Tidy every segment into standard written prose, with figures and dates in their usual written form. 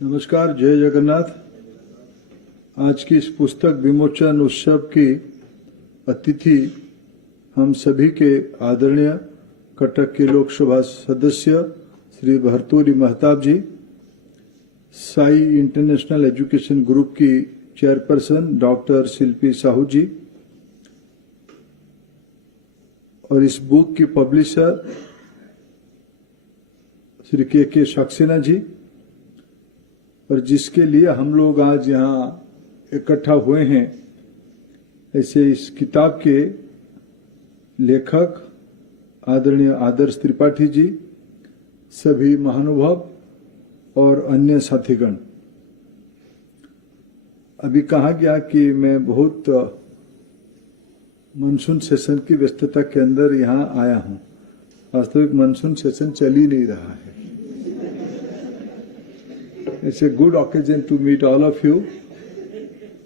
नमस्कार, जय जगन्नाथ। आज की इस पुस्तक विमोचन उत्सव की अतिथि हम सभी के आदरणीय कटक के लोकसभा सदस्य श्री भर्तृहरि महताब जी, साई इंटरनेशनल एजुकेशन ग्रुप की चेयरपर्सन डॉक्टर शिल्पी साहू जी और इस बुक की पब्लिशर श्री के सक्सेना जी, और जिसके लिए हम लोग आज यहाँ इकट्ठा हुए हैं, ऐसे इस किताब के लेखक आदरणीय आदर्श त्रिपाठी जी, सभी महानुभाव और अन्य साथीगण। अभी कहा गया कि मैं बहुत मानसून सेशन की व्यस्तता के अंदर यहाँ आया हूँ। वास्तविक मानसून सेशन चल ही नहीं रहा है। It's a good occasion to meet all of you,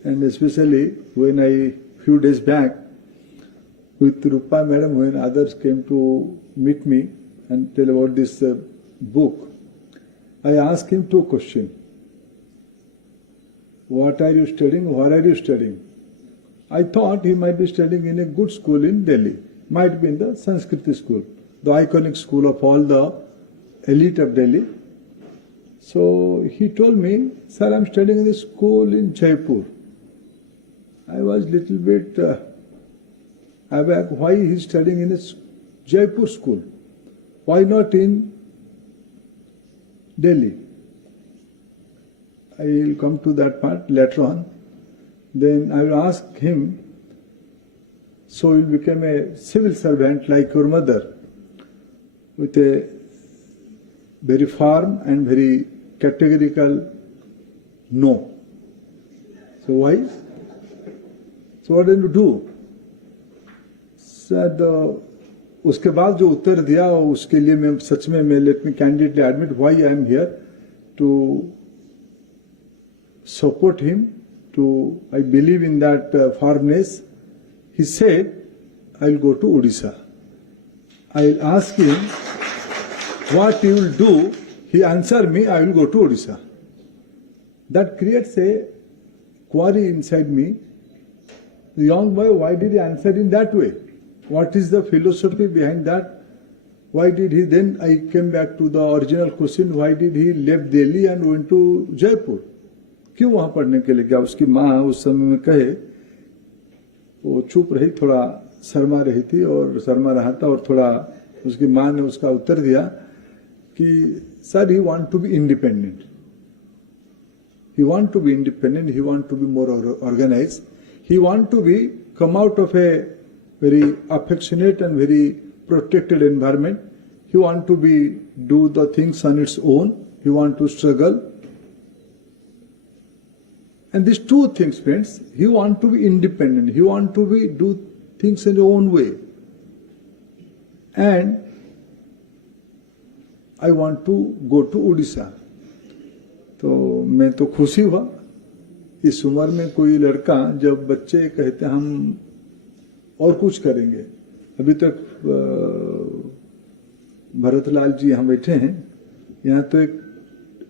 and especially when few days back with Rupa madam, when others came to meet me and tell about this book, I asked him two questions. What are you studying? Where are you studying? I thought he might be studying in a good school in Delhi, might be in the Sanskrit school, the iconic school of all the elite of Delhi. So he told me, sir, I'm studying in the school in Jaipur. I was little bit aback why he's studying in a Jaipur school. Why not in Delhi? I will come to that part later on. Then I will ask him, so you will become a civil servant like your mother, with a very firm and very categorical no. So why? So what did you do? Said, उसके बाद जो उत्तर दिया उसके लिए मैं सच में let me candidly admit why I am here, to support him, I believe in that firmness. He said, I will go to Odisha. I will ask him, what you will do? He answered me, I will go to Odisha. That creates a query inside me. The young boy, why did he answer in that way? What is the philosophy behind that? Why did he then, I came back to the original question, why did he leave Delhi and went to Jaipur? क्यों वहां पढ़ने के लिए गया? उसकी माँ उस समय में कहे, वो चुप रही, थोड़ा शर्मा रही थी और शर्मा रहा था, और थोड़ा उसकी माँ ने उसका उत्तर दिया कि sir, he want to be independent. He want to be independent. He want to be more organized. He want to be come out of a very affectionate and very protected environment. He want to be do the things on its own. He want to struggle. And these two things, friends, he want to be independent. He want to be do things in his own way. And I want to go to Odisha. तो मैं तो खुशी हुआ। इस उम्र में कोई लड़का, जब बच्चे कहते हम और कुछ करेंगे, अभी तक भरतलाल जी यहाँ बैठे हैं, यहाँ तो एक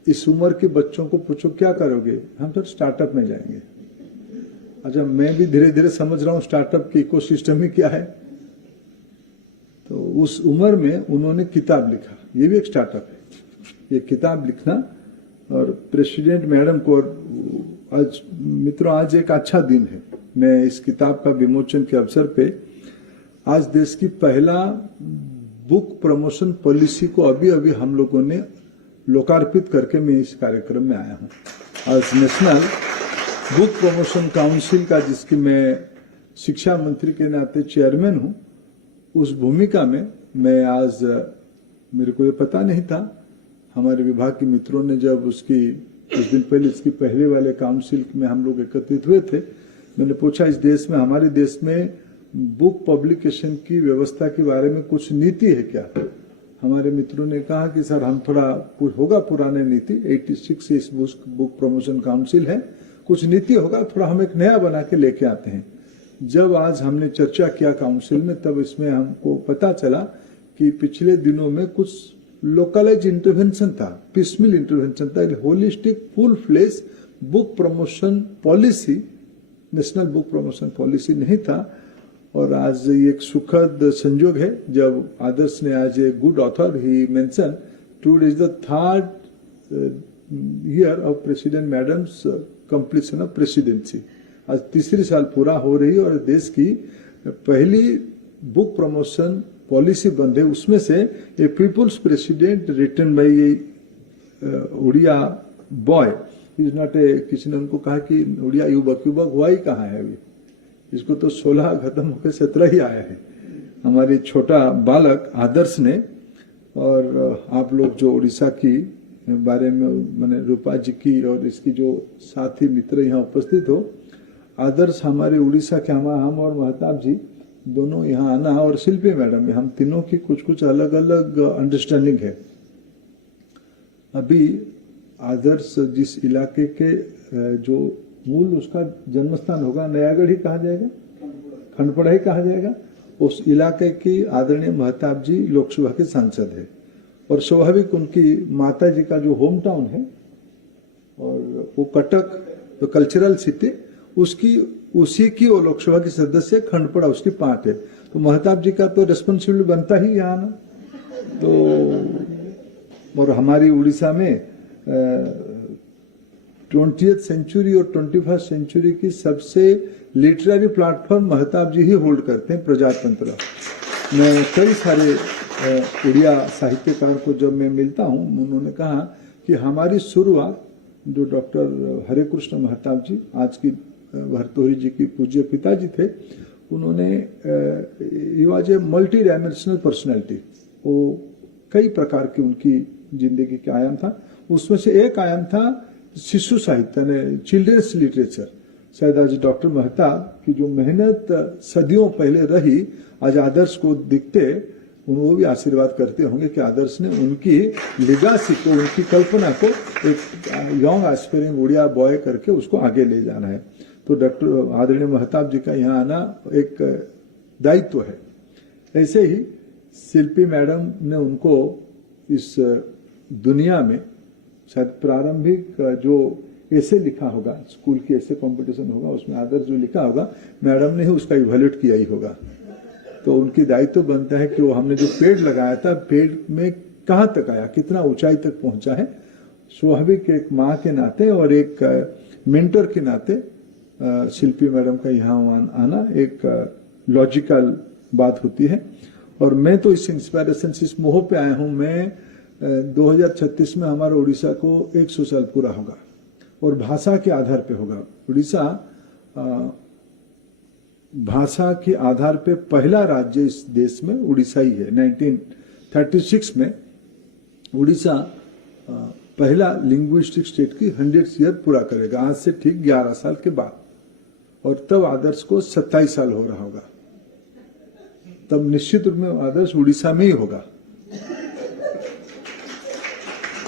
इस उम्र के बच्चों को पूछो क्या करोगे, हम तो स्टार्टअप में जाएंगे। अच्छा, मैं भी धीरे धीरे समझ रहा हूँ स्टार्टअप की इकोसिस्टम ही क्या है। तो उस उम्र में उन्होंने किताब लिखा, ये भी एक स्टार्टअप है, ये किताब लिखना। और प्रेसिडेंट मैडम को, आज मित्रों, आज एक अच्छा दिन है। मैं इस किताब का विमोचन के अवसर पे आज देश की पहला बुक प्रमोशन पॉलिसी को अभी अभी हम लोगों ने लोकार्पित करके मैं इस कार्यक्रम में आया हूँ। आज नेशनल बुक प्रमोशन काउंसिल का, जिसकी मैं शिक्षा मंत्री के नाते चेयरमैन हूँ, उस भूमिका में मैं आज, मेरे को ये पता नहीं था, हमारे विभाग के मित्रों ने जब उसकी कुछ दिन पहले इसकी पहले वाले काउंसिल में हम लोग एकत्रित हुए थे, मैंने पूछा इस देश में, हमारे देश में बुक पब्लिकेशन की व्यवस्था के बारे में कुछ नीति है क्या? हमारे मित्रों ने कहा कि सर, हम थोड़ा होगा पुराने नीति, 86 से इस बुक प्रमोशन काउंसिल है, कुछ नीति होगा, थोड़ा हम एक नया बना के लेके आते हैं। जब आज हमने चर्चा किया काउंसिल में, तब इसमें हमको पता चला कि पिछले दिनों में कुछ लोकलाइज इंटरवेंशन था, पीसमिल इंटरवेंशन था, holistic full fledge book promotion policy, national book promotion policy नहीं था। और आज ये एक सुखद संयोग है जब आदर्श ने आज a good author he mention today is the third year of president madams completion of presidency. आज तीसरी साल पूरा हो रही है और देश की पहली बुक प्रमोशन पॉलिसी बन रही, उसमें से a people's president written by Odia boy is not a, किसी ने उनको कहा कि उड़िया युवक हुआ ही कहाँ है अभी, इसको तो 16 खत्म होकर 17 ही आया है। हमारी छोटा बालक आदर्श ने, और आप लोग जो उड़ीसा की बारे में मैंने रूपा जी की और इसकी जो साथी मित्र यहाँ उपस्थित हो, आदर्श हमारे उड़ीसा के हम और महताब जी दोनों यहाँ आना और शिल्पी मैडम, हम तीनों की कुछ कुछ अलग अलग अंडरस्टैंडिंग है। अभी आदर्श जिस इलाके के जो मूल उसका जन्मस्थान होगा, नयागढ़ ही कहा जाएगा, खंडपड़ा ही कहा जाएगा, उस इलाके की आदरणीय महताब जी लोकसभा के सांसद है और स्वाभाविक उनकी माता जी का जो होम टाउन है और वो कटक जो कल्चरल सिटी उसी की वो लोकसभा की सदस्य खंडपड़ा उसकी पार्ट है। तो महताब जी का तो रेस्पॉन्सिबिलिटी बनता ही यहाँ आना। तो और हमारी उड़ीसा में 20th सेंचुरी और 21st सेंचुरी की सबसे लिटरेरी प्लेटफॉर्म महताब जी ही होल्ड करते हैं, प्रजातंत्र। मैं कई सारे उड़िया साहित्यकार को जब मैं मिलता हूँ, उन्होंने कहा कि हमारी शुरुआत जो डॉक्टर हरे कृष्ण महताब जी, आज की भरतोरी जी की पूज्य पिताजी थे, उन्होंने he was a multi dimensional personality. वो कई प्रकार की उनकी जिंदगी का आयाम था, उसमें से एक आयाम था शिशु साहित्य, चिल्ड्रंस लिटरेचर। शायद आज डॉक्टर महताब की जो मेहनत सदियों पहले रही, आज आदर्श को दिखते, वो भी आशीर्वाद करते होंगे कि आदर्श ने उनकी लिगासी को, उनकी कल्पना को एक यंग एस्पायरिंग उड़िया बॉय करके उसको आगे ले जाना है। तो डॉक्टर आदरणीय महताब जी का यहाँ आना एक दायित्व है। ऐसे ही शिल्पी मैडम ने उनको इस दुनिया में शायद प्रारंभिक जो ऐसे लिखा होगा, स्कूल की ऐसे कंपटीशन होगा, उसमें आदर्श जो लिखा होगा, मैडम ने ही उसका इवैल्यूएट किया ही होगा। तो उनकी दायित्व बनता है कि वो हमने जो पेड़ लगाया था, पेड़ में कहाँ तक आया, कितना ऊंचाई तक पहुंचा है। स्वाभाविक एक माँ के नाते और एक मेंटर के नाते शिल्पी मैडम का यहाँ आना एक लॉजिकल बात होती है। और मैं तो इस इंस्पायरेशन से, इस मोह पे आया हूँ। मैं 2036 में हमारा उड़ीसा को 100 साल पूरा होगा और भाषा के आधार पे होगा। उड़ीसा भाषा के आधार पे पहला राज्य इस देश में उड़ीसा ही है। 1936 में उड़ीसा पहला लिंग्विस्टिक स्टेट की 100th ईयर पूरा करेगा, आज से ठीक 11 साल के बाद। और तब आदर्श को 27 साल हो रहा होगा, तब निश्चित रूप में आदर्श उड़ीसा में ही होगा।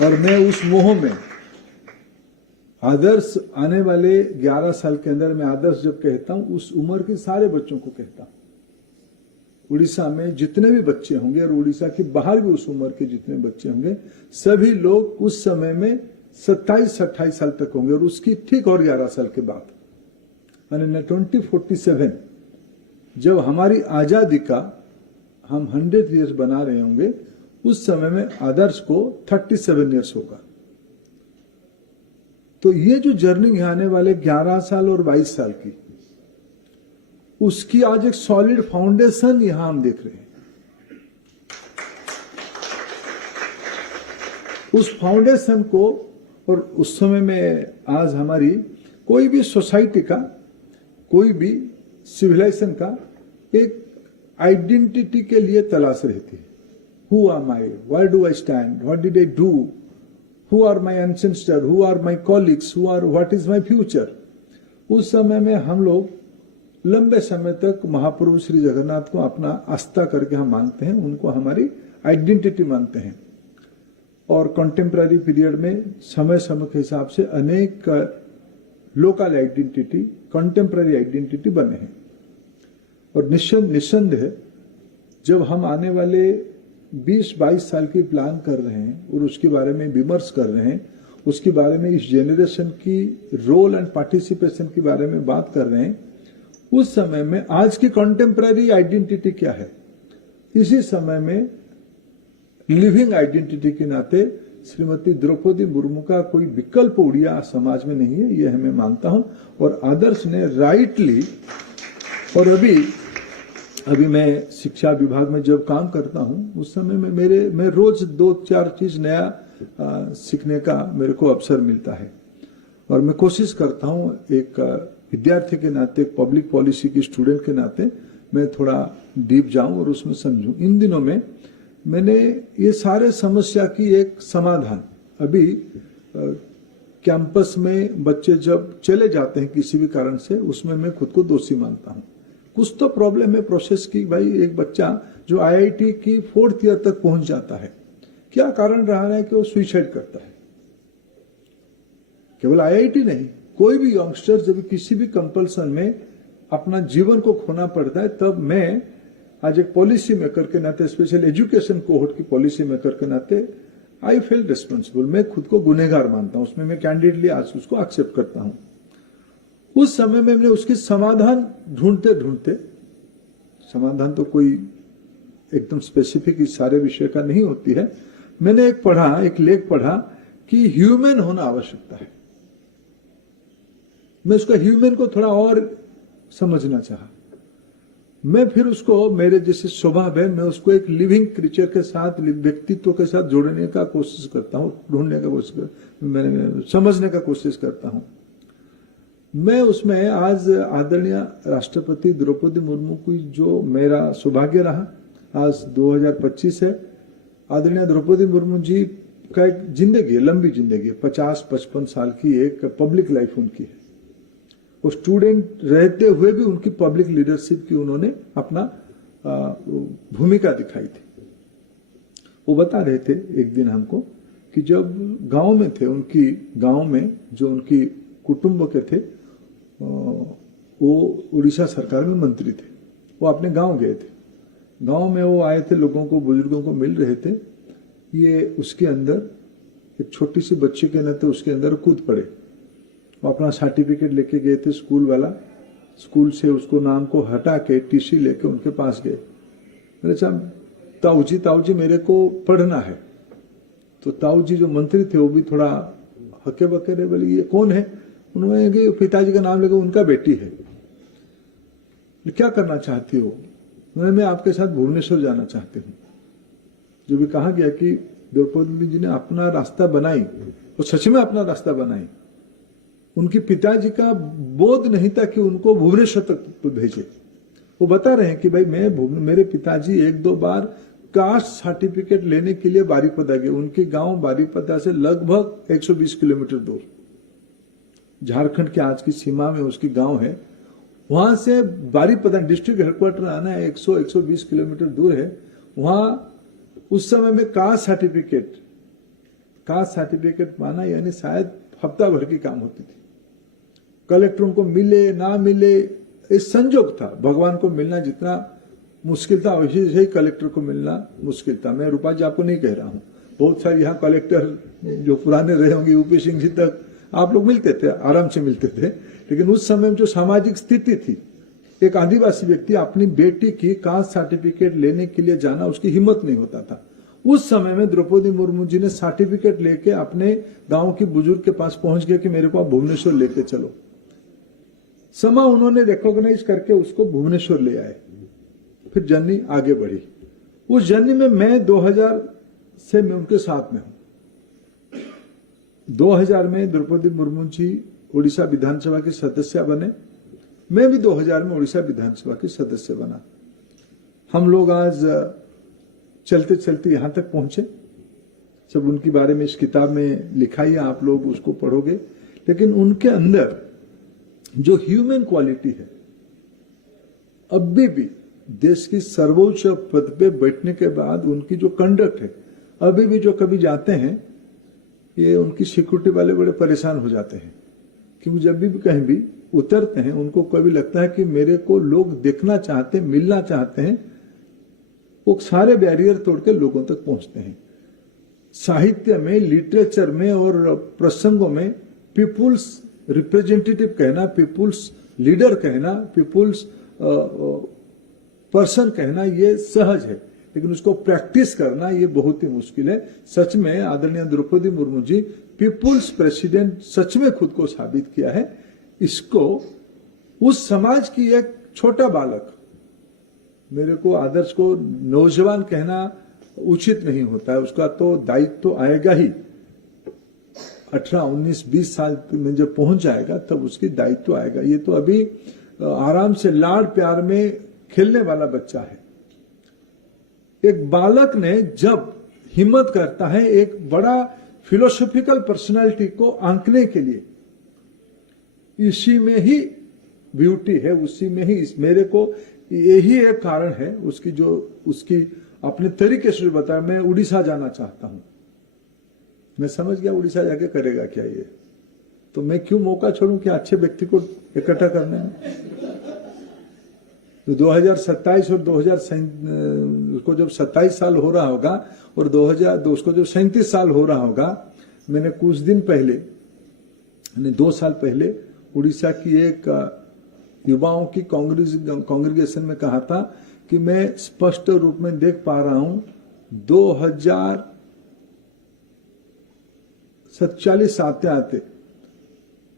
और मैं उस मोह में आदर्श आने वाले 11 साल के अंदर, मैं आदर्श जब कहता हूं, उस उम्र के सारे बच्चों को कहता हूं। उड़ीसा में जितने भी बच्चे होंगे और उड़ीसा के बाहर भी उस उम्र के जितने बच्चे होंगे, सभी लोग उस समय में 27-28 साल तक होंगे और उसकी ठीक और 11 साल के बाद, यानी 2047 जब हमारी आजादी का हम 100th ईयर्स बना रहे होंगे, उस समय में आदर्श को 37 ईयर्स होगा। तो ये जो जर्नी आने वाले 11 साल और 22 साल की, उसकी आज एक सॉलिड फाउंडेशन यहां हम देख रहे हैं। उस फाउंडेशन को, और उस समय में आज हमारी कोई भी सोसाइटी का, कोई भी सिविलाइजेशन का एक आइडेंटिटी के लिए तलाश रहती है। Who am I? Where do I stand? What did I do? Who are my ancestors? Who are my colleagues? What is my future? उस समय में हम लोग लंबे समय तक महाप्रभु श्री जगन्नाथ को अपना आस्था करके हम मानते हैं, उनको हमारी आइडेंटिटी मानते हैं। और कंटेम्पररी पीरियड में समय समय के हिसाब से अनेक लोकल आइडेंटिटी, कंटेम्पररी आइडेंटिटी बने हैं। और निस्संदेह जब हम आने वाले 20-22 साल की प्लान कर रहे हैं और उसके बारे में विमर्श कर रहे हैं, उसके बारे में इस जेनरेशन की रोल एंड पार्टिसिपेशन के बारे में बात कर रहे हैं, उस समय में आज की कंटेम्पररी आइडेंटिटी क्या है, इसी समय में लिविंग आइडेंटिटी के नाते श्रीमती द्रौपदी मुर्मू का कोई विकल्प उड़िया समाज में नहीं है, यह मैं मानता हूं। और आदर्श ने राइटली, और अभी मैं शिक्षा विभाग में जब काम करता हूं उस समय में मैं रोज 2-4 चीज नया सीखने का मेरे को अवसर मिलता है, और मैं कोशिश करता हूं एक विद्यार्थी के नाते, एक पब्लिक पॉलिसी की स्टूडेंट के नाते मैं थोड़ा डीप जाऊं और उसमें समझूं। इन दिनों में मैंने ये सारे समस्या की एक समाधान, अभी कैंपस में बच्चे जब चले जाते हैं किसी भी कारण से, उसमें मैं खुद को दोषी मानता हूं। कुछ तो प्रॉब्लम है प्रोसेस की। भाई एक बच्चा जो आईआईटी की 4th ईयर तक पहुंच जाता है, क्या कारण रहा है कि वो सुसाइड करता है? केवल आईआईटी नहीं, कोई भी यंगस्टर जब किसी भी कंपल्सन में अपना जीवन को खोना पड़ता है, तब मैं आज एक पॉलिसी मेकर के नाते, स्पेशल एजुकेशन कोहोर्ट की पॉलिसी मेकर के नाते, आई फील रिस्पॉन्सिबल, मैं खुद को गुनहगार मानता हूं। उसमें मैं कैंडिडेटली आज उसको एक्सेप्ट करता हूं। उस समय में मैंने उसकी समाधान ढूंढते ढूंढते, समाधान तो कोई एकदम स्पेसिफिक इस सारे विषय का नहीं होती है, मैंने एक लेख पढ़ा कि ह्यूमन होना आवश्यकता है। मैं उसका ह्यूमन को थोड़ा और समझना चाहा। मैं फिर उसको, मेरे जैसे स्वभाव है, मैं उसको एक लिविंग क्रीचर के साथ, व्यक्तित्व के साथ जोड़ने का कोशिश करता हूं, ढूंढने का कोशिश मैंने समझने का कोशिश करता हूं। मैं उसमें आज आदरणीय राष्ट्रपति द्रौपदी मुर्मू की जो मेरा सौभाग्य रहा, आज 2025 है, आदरणीय द्रौपदी मुर्मू जी का एक जिंदगी, लंबी जिंदगी, 50-55 साल की एक पब्लिक लाइफ उनकी है। वो स्टूडेंट रहते हुए भी उनकी पब्लिक लीडरशिप की उन्होंने अपना भूमिका दिखाई थी। वो बता रहे थे एक दिन हमको कि जब गांव में थे, उनकी गांव में जो उनकी कुटुंब के थे, वो उड़ीसा सरकार में मंत्री थे, वो अपने गांव गए थे। गांव में वो आए थे, लोगों को, बुजुर्गों को मिल रहे थे। ये उसके अंदर एक छोटी सी बच्ची के नाते उसके अंदर कूद पड़े। वो अपना सर्टिफिकेट लेके गए थे, स्कूल वाला, स्कूल से उसको नाम को हटा के टीसी लेके उनके पास गए। मैंने कहा, ताऊ जी मेरे को पढ़ना है। तो ताऊ जी जो मंत्री थे वो भी थोड़ा हके बके रहे, बोले ये कौन है? उन्होंने पिताजी का नाम लेकर, उनका बेटी है। क्या करना चाहती हो? मैं आपके साथ भुवनेश्वर जाना चाहती हूँ। जो भी कहा गया कि द्रौपदी जी ने अपना रास्ता बनाई, वो सच में अपना रास्ता बनाई। उनके पिताजी का बोध नहीं था कि उनको भुवनेश्वर तक भेजे। वो बता रहे हैं कि भाई मेरे पिताजी 1-2 बार कास्ट सर्टिफिकेट लेने के लिए बारीपदा गए। उनके गांव बारीपदा से लगभग 120 किलोमीटर दूर, झारखंड के आज की सीमा में उसकी गांव है। वहां से बारीपदा डिस्ट्रिक्ट हेडक्वार्टर आना है 100-120 किलोमीटर दूर है। वहां उस समय में कास्ट सर्टिफिकेट पाना यानी शायद हफ्ता भर की काम होती थी। कलेक्टर उनको मिले ना मिले, इस संजोग था। भगवान को मिलना जितना मुश्किल था, वैसे ही कलेक्टर को मिलना मुश्किल था। मैं रूपा जी आपको नहीं कह रहा हूं, बहुत सारे यहाँ कलेक्टर जो पुराने रहे होंगे, यूपी सिंह जी तक आप लोग मिलते थे, आराम से मिलते थे। लेकिन उस समय में जो सामाजिक स्थिति थी, एक आदिवासी व्यक्ति अपनी बेटी की कास्ट सर्टिफिकेट लेने के लिए जाना, उसकी हिम्मत नहीं होता था। उस समय में द्रौपदी मुर्मू जी ने सर्टिफिकेट लेके अपने गांव के बुजुर्ग के पास पहुंच गए कि मेरे को आप भुवनेश्वर लेके चलो। समा उन्होंने रिकॉग्नाइज करके उसको भुवनेश्वर ले आए। फिर जर्नी आगे बढ़ी। उस जर्नी में मैं 2000 से मैं उनके साथ में हूं। 2000 में द्रौपदी मुर्मू जी उड़ीसा विधानसभा की सदस्य बने। मैं भी 2000 में उड़ीसा विधानसभा की सदस्य बना। हम लोग आज चलते चलते यहां तक पहुंचे। सब उनके बारे में इस किताब में लिखा ही है, आप लोग उसको पढ़ोगे। लेकिन उनके अंदर जो ह्यूमन क्वालिटी है, अभी भी देश की सर्वोच्च पद पे बैठने के बाद उनकी जो कंडक्ट है, अभी भी जो कभी जाते हैं, ये उनकी सिक्योरिटी वाले बड़े परेशान हो जाते हैं। क्योंकि जब भी कहीं भी उतरते हैं, उनको कभी लगता है कि मेरे को लोग देखना चाहते हैं, मिलना चाहते हैं, वो सारे बैरियर तोड़ के लोगों तक पहुंचते हैं। साहित्य में, लिटरेचर में और प्रसंगों में पीपुल्स रिप्रेजेंटेटिव कहना, पीपुल्स लीडर कहना, पीपुल्स पर्सन कहना ये सहज है, लेकिन उसको प्रैक्टिस करना ये बहुत ही मुश्किल है। सच में आदरणीय द्रौपदी मुर्मू जी पीपुल्स प्रेसिडेंट सच में खुद को साबित किया है। इसको उस समाज की एक छोटा बालक, मेरे को आदर्श को नौजवान कहना उचित नहीं होता है, उसका तो दायित्व तो आएगा ही। 18, 19, 20 साल में जब पहुंच जाएगा तब उसकी दायित्व तो आएगा। ये तो अभी आराम से लाड प्यार में खेलने वाला बच्चा है। एक बालक ने जब हिम्मत करता है एक बड़ा फिलोसॉफिकल पर्सनालिटी को आंकने के लिए, इसी में ही ब्यूटी है, उसी में ही मेरे को यही एक कारण है उसकी, जो उसकी अपने तरीके से बताया। मैं उड़ीसा जाना चाहता हूं, मैं समझ गया उड़ीसा जाके करेगा क्या ये, तो मैं क्यों मौका छोड़ूं कि अच्छे व्यक्ति को इकट्ठा करने में। तो 2027 और 2027 उसको जब 27 साल हो रहा होगा और 2000 उसको जब 37 साल हो रहा होगा, मैंने कुछ दिन पहले, 2 साल पहले उड़ीसा की एक युवाओं की कांग्रेगेशन में कहा था कि मैं स्पष्ट रूप में देख पा रहा हूं 2047 आते आते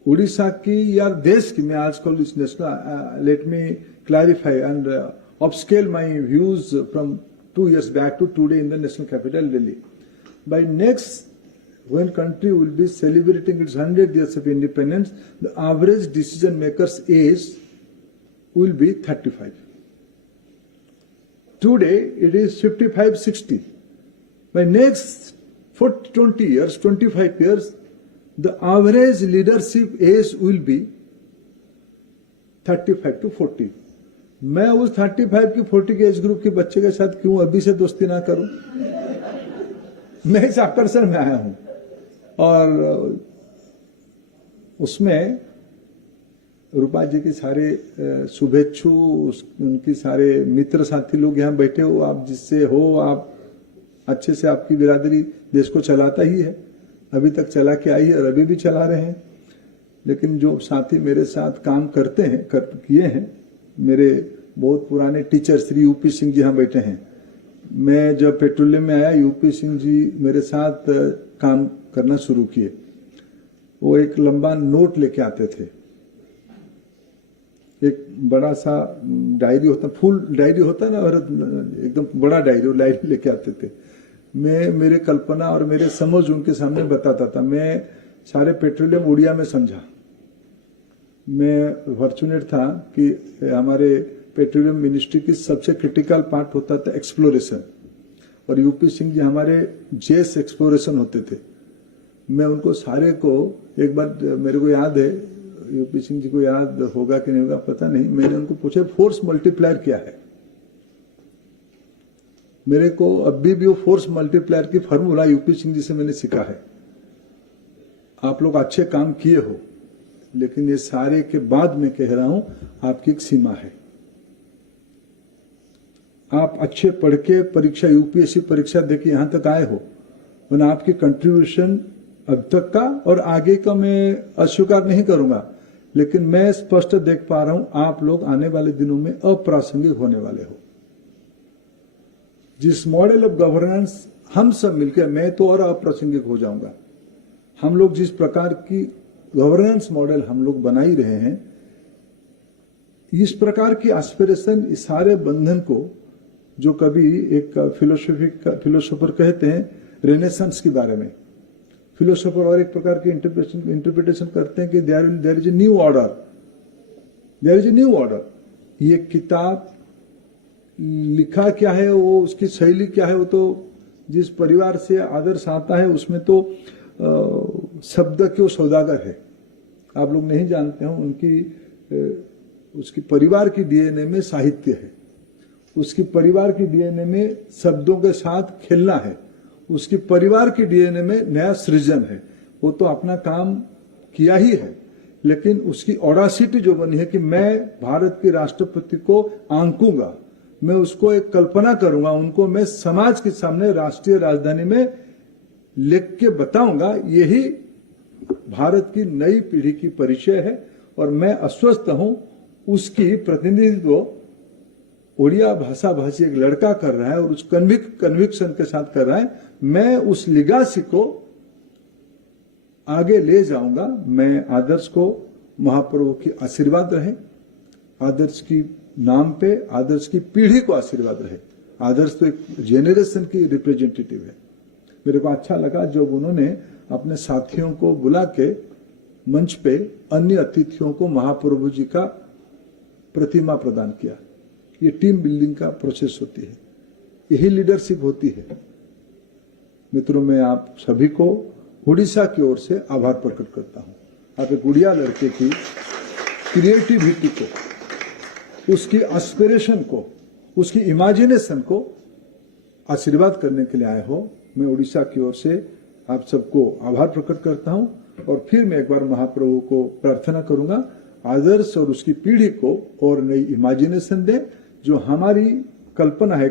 उड़ीसा की या देश की, मैं आजकल इस national, let me clarify and upscale my views from 2 years back to today in the national capital Delhi. By next, when country will be celebrating its 100 years of independence, the average decision maker's age will be 35. Today it is 55, 60. By next 20 years, 25 years, the average leadership age will be 35 to 40. मैं उस 35 की 40 के age group के बच्चे के साथ क्यों अभी से दोस्ती ना करूं? मैं इस आकर्षण में आया हूं और उसमें रूपा जी के सारे शुभेच्छु, उनकी सारे मित्र साथी लोग यहाँ बैठे हो, आप जिससे हो, आप अच्छे से, आपकी बिरादरी देश को चलाता ही है, अभी तक चला के आई है और अभी भी चला रहे हैं। लेकिन जो साथी मेरे साथ काम करते हैं, किए हैं, मेरे बहुत पुराने टीचर श्री यूपी सिंह जी यहाँ बैठे हैं। मैं जब पेट्रोलियम में आया, यूपी सिंह जी मेरे साथ काम करना शुरू किए। वो एक लंबा नोट लेके आते थे, एक बड़ा सा डायरी होता, फुल डायरी होता ना, और एकदम बड़ा डायरी लेके आते थे। मैं मेरे कल्पना और मेरे समझ उनके सामने बताता था। मैं सारे पेट्रोलियम उड़िया में समझा। मैं फॉर्चुनेट था कि हमारे पेट्रोलियम मिनिस्ट्री की सबसे क्रिटिकल पार्ट होता था एक्सप्लोरेशन, और यूपी सिंह जी हमारे जेस एक्सप्लोरेशन होते थे। मैं उनको सारे को, एक बार मेरे को याद है, यूपी सिंह जी को याद होगा कि नहीं होगा पता नहीं, मैंने उनको पूछा फोर्स मल्टीप्लायर क्या है। मेरे को अभी भी वो फोर्स मल्टीप्लायर की फॉर्मूला यूपी सिंह जी से मैंने सीखा है। आप लोग अच्छे काम किए हो, लेकिन ये सारे के बाद मैं कह रहा हूं आपकी एक सीमा है। आप अच्छे पढ़ के परीक्षा, यूपीएससी परीक्षा देके यहां तक आए हो, वरना आपकी कंट्रीब्यूशन अब तक का और आगे का मैं अस्वीकार नहीं करूंगा, लेकिन मैं स्पष्ट देख पा रहा हूं आप लोग आने वाले दिनों में अप्रासंगिक होने वाले हो। जिस मॉडल ऑफ गवर्नेंस हम सब मिलकर, मैं तो और अप्रासंगिक हो जाऊंगा। हम लोग जिस प्रकार की गवर्नेंस मॉडल हम लोग बना ही रहे हैं, इस प्रकार की एस्पिरेशन, इस सारे बंधन को, जो कभी एक फिलोसोफर कहते हैं रेनेसांस के बारे में, फिलोसोफर और एक प्रकार की इंटरप्रिटेशन करते हैं कि there is a new order, there is a new order. ये किताब लिखा क्या है, वो उसकी शैली क्या है, वो तो जिस परिवार से आदर्श आता है उसमें तो शब्द के वो सौदागर है। आप लोग नहीं जानते हो, उसकी परिवार की डीएनए में साहित्य है, उसकी परिवार की डीएनए में शब्दों के साथ खेलना है, उसकी परिवार की डीएनए में नया सृजन है। वो तो अपना काम किया ही है, लेकिन उसकी ऑडासिटी जो बनी है कि मैं भारत के राष्ट्रपति को आंकूंगा, मैं उसको एक कल्पना करूंगा, उनको मैं समाज के सामने राष्ट्रीय राजधानी में लिख के बताऊंगा। यही भारत की नई पीढ़ी की परिचय है और मैं आश्वस्त हूं उसकी प्रतिनिधित्व उड़िया भाषा भाषी एक लड़का कर रहा है और उस कन्विक्शन के साथ कर रहा है। मैं उस लिगासी को आगे ले जाऊंगा। मैं आदर्श को महाप्रभु की आशीर्वाद रहे, आदर्श की नाम पे आदर्श की पीढ़ी को आशीर्वाद रहे। आदर्श तो एक जेनरेशन की रिप्रेजेंटेटिव है। मेरे को अच्छा लगा जब उन्होंने अपने साथियों को बुला के मंच पे अन्य अतिथियों को महाप्रभु जी का प्रतिमा प्रदान किया। ये टीम बिल्डिंग का प्रोसेस होती है, यही लीडरशिप होती है। मित्रों, मैं आप सभी को उड़ीसा की ओर से आभार प्रकट करता हूं। आप एक उड़िया लड़के की क्रिएटिविटी को, उसकी एस्पिरेशन को, उसकी इमेजिनेशन को आशीर्वाद करने के लिए आए हो। मैं उड़ीसा की ओर से आप सबको आभार प्रकट करता हूं और फिर मैं एक बार महाप्रभु को प्रार्थना करूंगा आदर्श और उसकी पीढ़ी को और नई इमेजिनेशन दे। जो हमारी कल्पना है,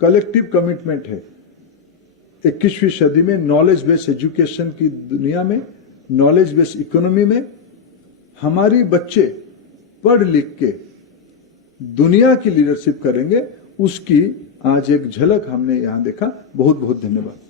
कलेक्टिव कमिटमेंट है 21वीं सदी में नॉलेज बेस्ड एजुकेशन की दुनिया में, नॉलेज बेस्ड इकोनॉमी में हमारी बच्चे पढ़ लिख के दुनिया की लीडरशिप करेंगे, उसकी आज एक झलक हमने यहां देखा। बहुत बहुत धन्यवाद।